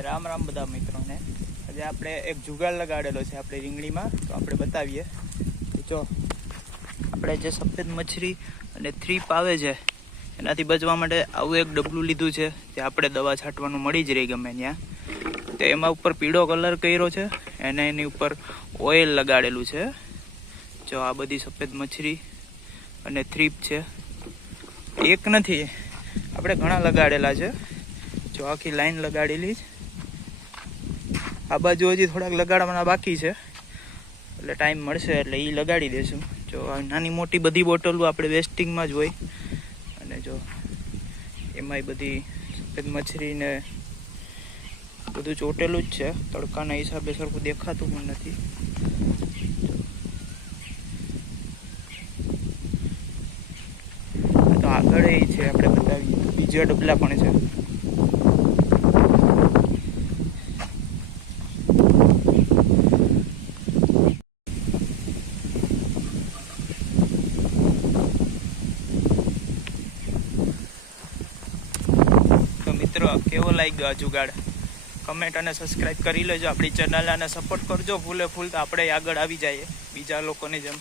રામ રામ બધા મિત્રોને. આજે આપણે એક જુગાડ લગાડેલો છે આપણે રીંગણીમાં, તો આપણે બતાવીએ. જો આપણે જે સફેદ મચ્છી અને થ્રીપ આવે છે એનાથી બચવા માટે આવું એક ડબલું લીધું છે, જે આપણે દવા છાંટવાનું મળી જ રહી ગમે ત્યાં. તો એમાં ઉપર પીળો કલર કર્યો છે અને એની ઉપર ઓઇલ લગાડેલું છે. જો આ બધી સફેદ મચ્છી અને થ્રીપ છે, એક નથી આપણે ઘણા લગાડેલા છે. જો આખી લાઈન લગાડેલી જ. આ બાજુ હજી થોડાક લગાડવાના બાકી છે, એટલે ટાઈમ મળશે એટલે એ લગાડી દઈશું. જો નાની મોટી બધી બોટલો આપણે વેસ્ટિંગમાં જ હોય, અને જો એમાંય બધી સફેદ મચ્છરીને બધું ચોટેલું જ છે. તડકાના હિસાબે સરખું દેખાતું પણ નથી. તો આગળ એ છે, આપણે બતાવીએ. બીજા ડબલા પણ છે. મિત્રો કેવો લાગ્યો આ જુગાડ? કમેન્ટ અને સબસ્ક્રાઈબ કરી લેજો આપણી ચેનલ, અને સપોર્ટ કરજો ફૂલે ફૂલ, તો આપણે આગળ આવી જઈએ બીજા લોકોની જેમ.